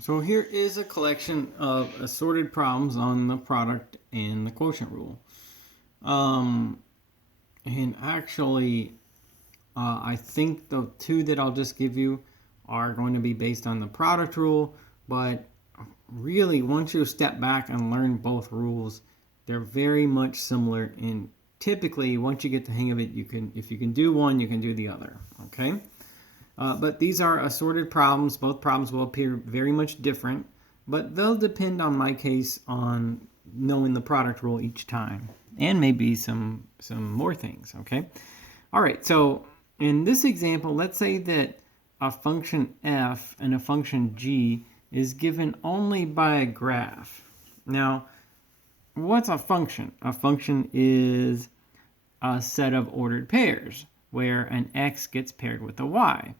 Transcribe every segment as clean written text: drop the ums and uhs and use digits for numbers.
So here is a collection of assorted problems on the product and the quotient rule. And actually, I think the two that I'll just give you are going to be based on the product rule, but really once you step back and learn both rules, they're very much similar, and typically once you get the hang of it, if you can do one, you can do the other. Okay? But these are assorted problems. Both problems will appear very much different, but they'll depend on my case on knowing the product rule each time, and maybe some more things. Okay. All right. So in this example, let's say that a function f and a function g is given only by a graph. Now, what's a function? A function is a set of ordered pairs where an x gets paired with a y.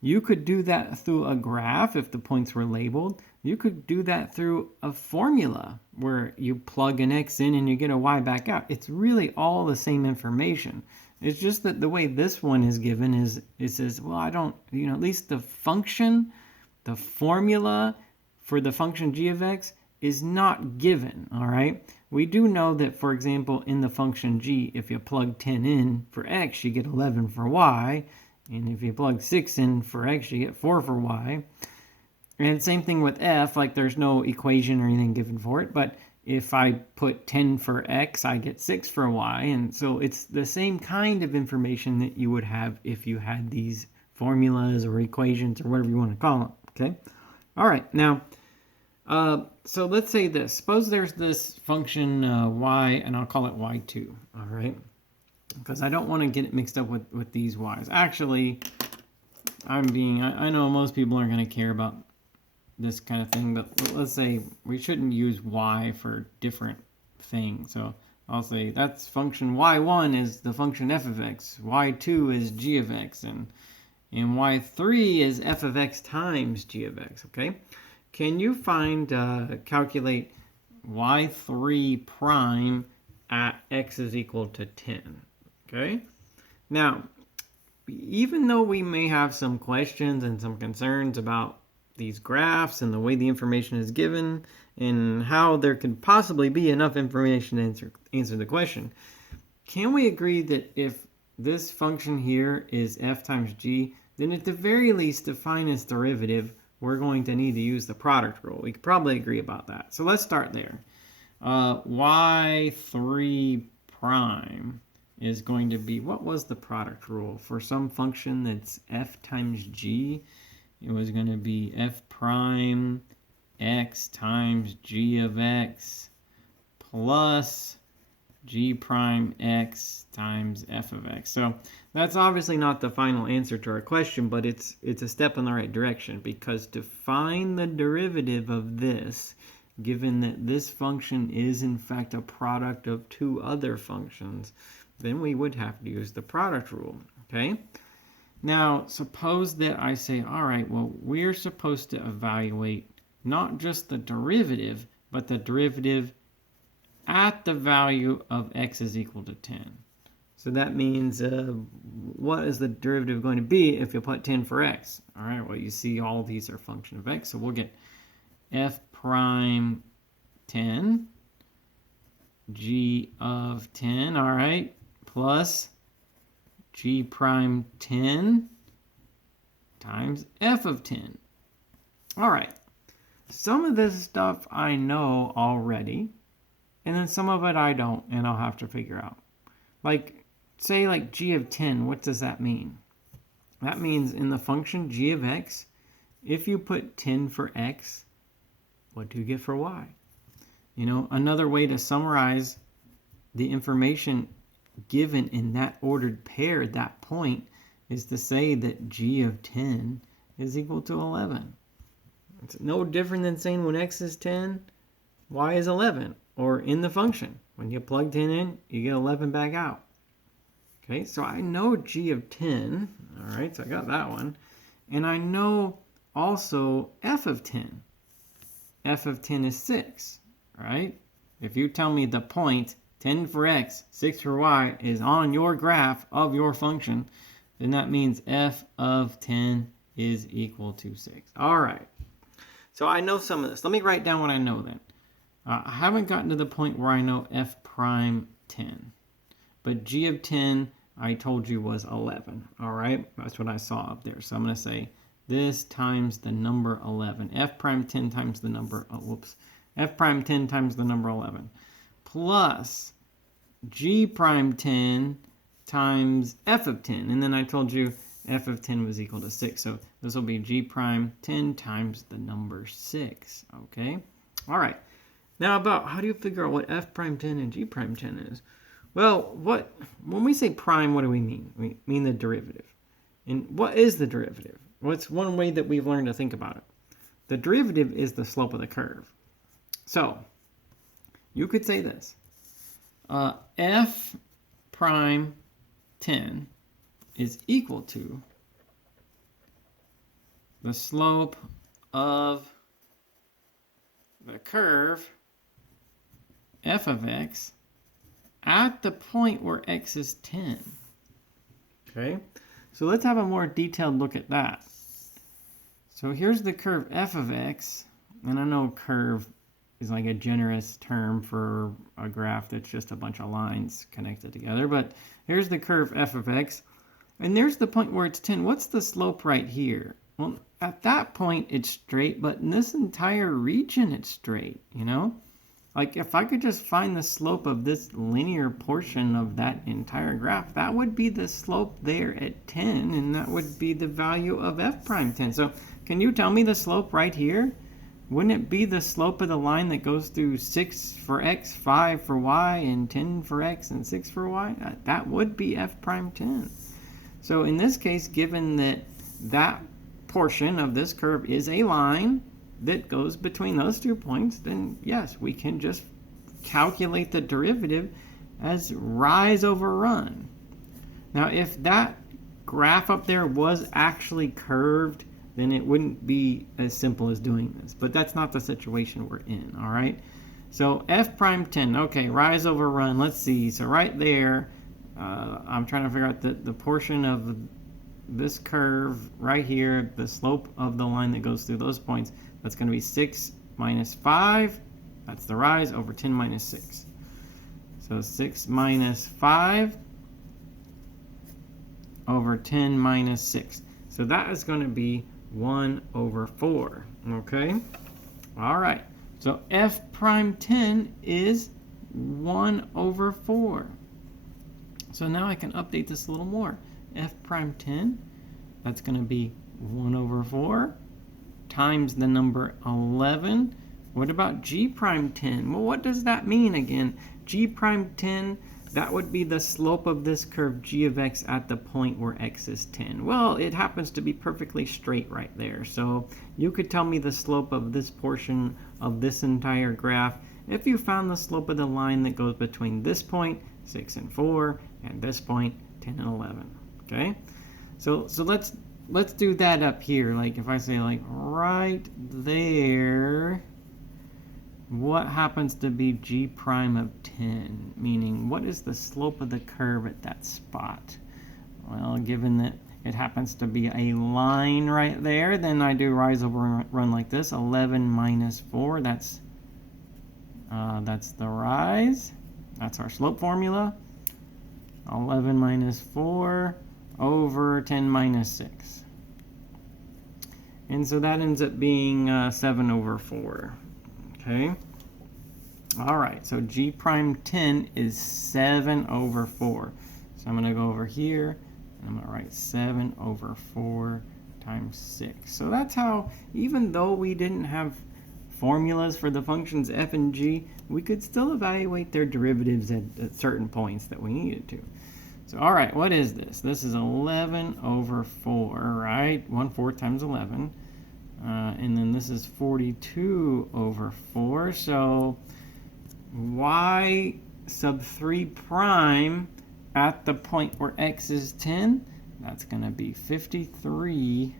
You could do that through a graph if the points were labeled. You could do that through a formula where you plug an x in and you get a y back out. It's really all the same information. It's just that the way this one is given is it says, well, I don't, at least the function, the formula for the function g of x is not given, all right? We do know that, for example, in the function g, if you plug 10 in for x, you get 11 for y. And if you plug 6 in for x, you get 4 for y. And same thing with f, like there's no equation or anything given for it. But if I put 10 for x, I get 6 for y. And so it's the same kind of information that you would have if you had these formulas or equations or whatever you want to call them. Okay? All right. Now, so let's say this. Suppose there's this function y, and I'll call it y2. All right? Because I don't want to get it mixed up with these y's. Actually, I know most people aren't going to care about this kind of thing, but let's say we shouldn't use y for different things. So I'll say that's function y1 is the function f of x, y2 is g of x, and y3 is f of x times g of x, okay? Can you calculate y3 prime at x is equal to 10? Okay. Now, even though we may have some questions and some concerns about these graphs and the way the information is given and how there could possibly be enough information to answer the question, can we agree that if this function here is f times g, then at the very least to find its derivative, we're going to need to use the product rule. We could probably agree about that. So let's start there. Y3 prime is going to be, what was the product rule? For some function that's f times g, it was going to be f prime x times g of x plus g prime x times f of x. So that's obviously not the final answer to our question, but it's a step in the right direction, because to find the derivative of this, given that this function is in fact a product of two other functions, then we would have to use the product rule, okay? Now, suppose that I say, all right, well, we're supposed to evaluate not just the derivative, but the derivative at the value of x is equal to 10. So that means what is the derivative going to be if you put 10 for x? All right, well, you see all of these are function of x, so we'll get f prime 10, g of 10, all right, plus g prime 10 times f of 10. All right, some of this stuff I know already, and then some of it I don't, and I'll have to figure out. Like, say like g of 10, what does that mean? That means in the function g of x, if you put 10 for x, what do you get for y? Another way to summarize the information given in that ordered pair at that point is to say that g of 10 is equal to 11. It's no different than saying when x is 10, y is 11. Or in the function, when you plug 10 in, you get 11 back out. Okay, so I know g of 10. All right, so I got that one. And I know also f of 10. F of 10 is 6, right? If you tell me the point 10 for x, 6 for y is on your graph of your function, then that means f of 10 is equal to 6. All right. So I know some of this. Let me write down what I know then. I haven't gotten to the point where I know f prime 10. But g of 10, I told you, was 11. All right? That's what I saw up there. So I'm going to say this times the number 11. F prime 10 times the number, F prime 10 times the number 11. Plus g prime 10 times f of 10. And then I told you f of 10 was equal to 6. So this will be g prime 10 times the number 6. Okay? All right. Now about how do you figure out what f prime 10 and g prime 10 is? Well, when we say prime, what do we mean? We mean the derivative. And what is the derivative? What's one way that we've learned to think about it? The derivative is the slope of the curve. So you could say this. F prime 10 is equal to the slope of the curve f of x at the point where x is 10. Okay, so let's have a more detailed look at that. So here's the curve f of x, and I know curve is like a generous term for a graph that's just a bunch of lines connected together, but here's the curve f of x, and there's the point where it's 10. What's the slope right here? Well, at that point it's straight, but in this entire region it's straight, you know? Like if I could just find the slope of this linear portion of that entire graph, that would be the slope there at 10, and that would be the value of f prime 10. So can you tell me the slope right here? Wouldn't it be the slope of the line that goes through 6 for x, 5 for y, and 10 for x, and 6 for y? That would be f prime 10. So in this case, given that that portion of this curve is a line that goes between those 2 points, then yes, we can just calculate the derivative as rise over run. Now, if that graph up there was actually curved, then it wouldn't be as simple as doing this. But that's not the situation we're in, all right? So f prime 10, okay, rise over run. Let's see. So right there, I'm trying to figure out the portion of this curve right here, the slope of the line that goes through those points. That's going to be 6 minus 5. That's the rise over 10 minus 6. So 6 minus 5 over 10 minus 6. So that is going to be 1 over 4. Okay? All right. So f prime 10 is 1 over 4. So now I can update this a little more. F prime 10, that's going to be 1 over 4 times the number 11. What about g prime 10? Well, what does that mean again? G prime 10, that would be the slope of this curve g of x at the point where x is 10. Well, it happens to be perfectly straight right there. So you could tell me the slope of this portion of this entire graph if you found the slope of the line that goes between this point, 6 and 4, and this point, 10 and 11. Okay? So let's do that up here. Like if I say like right there, what happens to be g prime of 10? Meaning, what is the slope of the curve at that spot? Well, given that it happens to be a line right there, then I do rise over run like this. 11 minus 4, that's the rise. That's our slope formula. 11 minus 4 over 10 minus 6. And so that ends up being 7 over 4. Okay. All right. So g prime 10 is 7 over 4. So I'm going to go over here, and I'm going to write 7 over 4 times 6. So that's how, even though we didn't have formulas for the functions f and g, we could still evaluate their derivatives at certain points that we needed to. So, all right, what is this? This is 11 over 4, right? 1/4 times 11. And then this is 42 over 4. So y sub 3 prime at the point where x is 10, that's going to be 53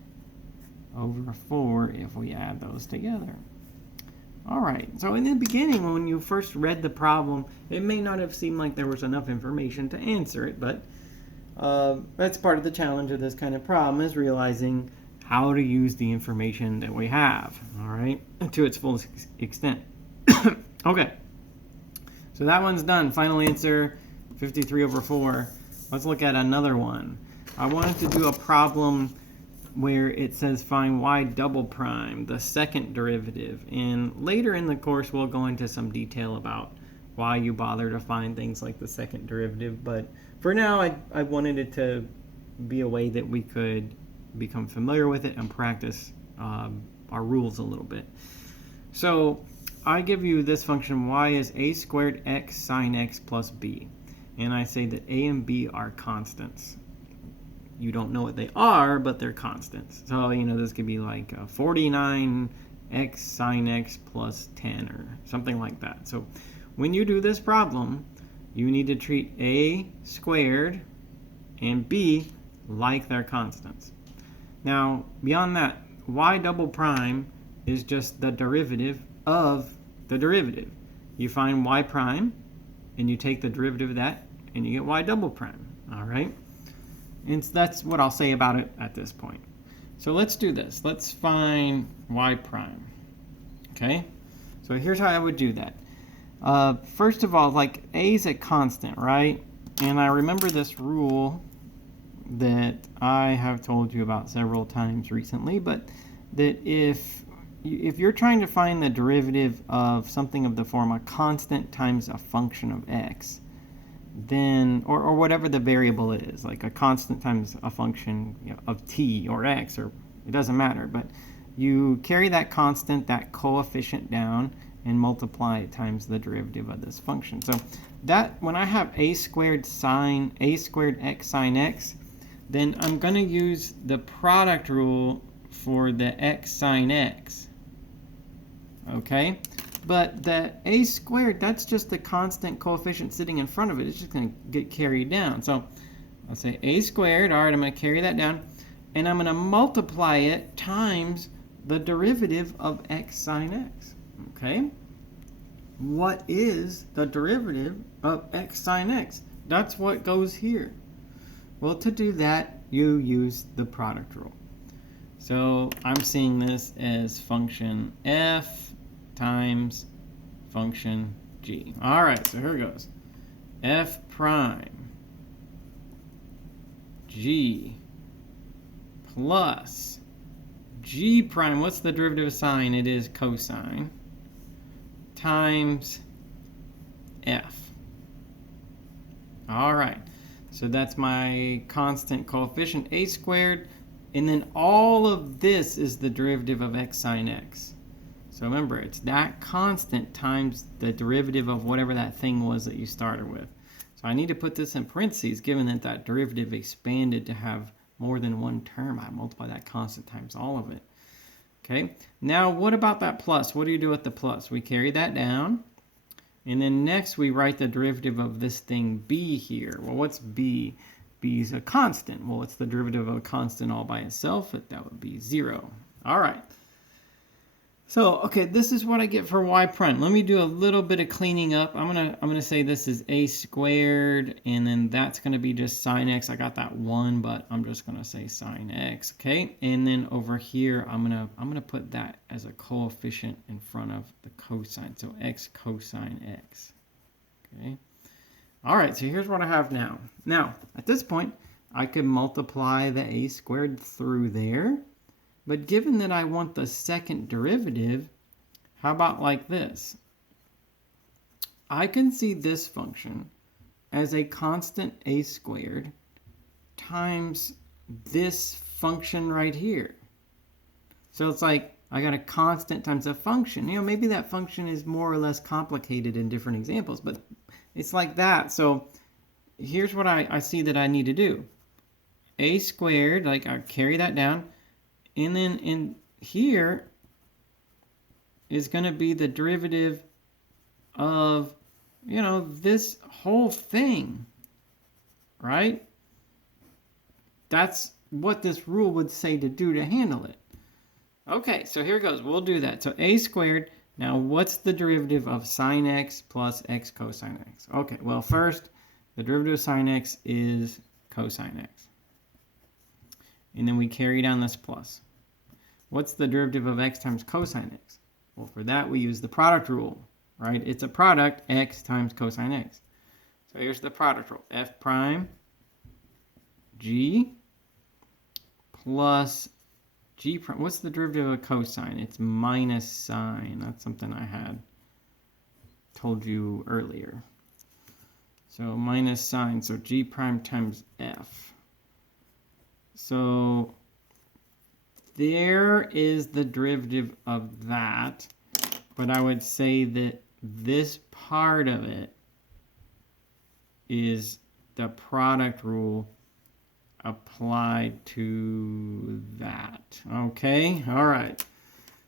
over 4 if we add those together. All right, so in the beginning, when you first read the problem, it may not have seemed like there was enough information to answer it, but that's part of the challenge of this kind of problem, is realizing how to use the information that we have, all right, to its full extent. Okay, so that one's done. Final answer, 53/4. Let's look at another one. I wanted to do a problem where it says find y double prime, the second derivative. And later in the course, we'll go into some detail about why you bother to find things like the second derivative. But for now, I wanted it to be a way that we could become familiar with it and practice our rules a little bit. So I give you this function, y is a squared x sine x plus b. And I say that a and b are constants. You don't know what they are, but they're constants. So, this could be like 49 x sine x plus 10 or something like that. So when you do this problem, you need to treat a squared and b like they're constants. Now, beyond that, y double prime is just the derivative of the derivative. You find y prime, and you take the derivative of that, and you get y double prime. All right? And that's what I'll say about it at this point. So let's do this. Let's find y prime. Okay? So here's how I would do that. First of all, like a is a constant, right? And I remember this rule that I have told you about several times recently, but that if you're trying to find the derivative of something of the form a constant times a function of x, then, or whatever the variable is, like a constant times a function of t or x, or it doesn't matter, but you carry that constant, that coefficient down, and multiply it times the derivative of this function. So that, when I have a squared x sine x, then I'm going to use the product rule for the x sine x. Okay? But the a squared, that's just the constant coefficient sitting in front of it. It's just going to get carried down. So I'll say a squared. All right, I'm going to carry that down. And I'm going to multiply it times the derivative of x sine x. Okay? What is the derivative of x sine x? That's what goes here. Well, to do that, you use the product rule. So I'm seeing this as function f times function g. All right, so here it goes. F prime g plus g prime. What's the derivative of sine? It is cosine times f. All right. So that's my constant coefficient, a squared, and then all of this is the derivative of x sine x. So remember, it's that constant times the derivative of whatever that thing was that you started with. So I need to put this in parentheses, given that that derivative expanded to have more than one term. I multiply that constant times all of it. Okay, now what about that plus? What do you do with the plus? We carry that down. And then next we write the derivative of this thing b here. Well, what's b? B is a constant. Well, what's the derivative of a constant all by itself? That would be 0. All right. So, okay, this is what I get for y prime. Let me do a little bit of cleaning up. I'm gonna say this is a squared, and then that's gonna be just sine x. I got that 1, but I'm just gonna say sine x. Okay, and then over here I'm gonna put that as a coefficient in front of the cosine. So x cosine x. Okay. All right. So here's what I have now. Now at this point, I could multiply the a squared through there. But given that I want the second derivative, how about like this? I can see this function as a constant a squared times this function right here. So it's like I got a constant times a function. Maybe that function is more or less complicated in different examples, but it's like that. So here's what I see that I need to do. A squared, like I carry that down. And then in here is going to be the derivative of, this whole thing, right? That's what this rule would say to do to handle it. Okay, so here goes. We'll do that. So a squared. Now, what's the derivative of sine x plus x cosine x? Okay, well, first, the derivative of sine x is cosine x. And then we carry down this plus. What's the derivative of x times cosine x? Well, for that we use the product rule, right? It's a product, x times cosine x. So here's the product rule. F prime g plus g prime. What's the derivative of cosine? It's minus sine. That's something I had told you earlier. So minus sine, so g prime times f. So there is the derivative of that, but I would say that this part of it is the product rule applied to that. Okay, all right.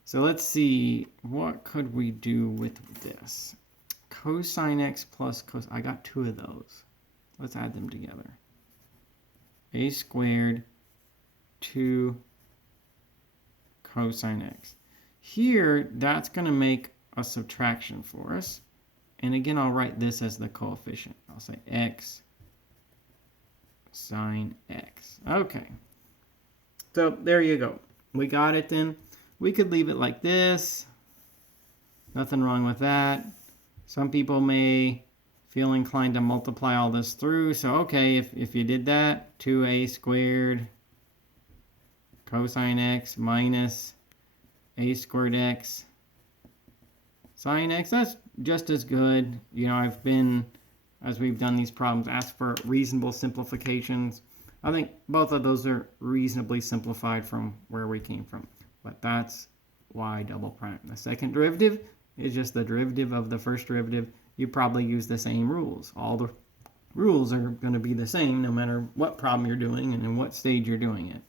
So let's see, what could we do with this? Cosine x plus cos, I got two of those. Let's add them together. A squared 2 cosine x. Here, that's going to make a subtraction for us. And again, I'll write this as the coefficient. I'll say x sine x. Okay. So there you go. We got it then. We could leave it like this. Nothing wrong with that. Some people may feel inclined to multiply all this through. So, okay, if you did that, 2a squared cosine x minus a squared x sine x, that's just as good. You know, I've been, as we've done these problems, asked for reasonable simplifications. I think both of those are reasonably simplified from where we came from. But that's y double prime. The second derivative is just the derivative of the first derivative. You probably use the same rules. All the rules are going to be the same no matter what problem you're doing and in what stage you're doing it.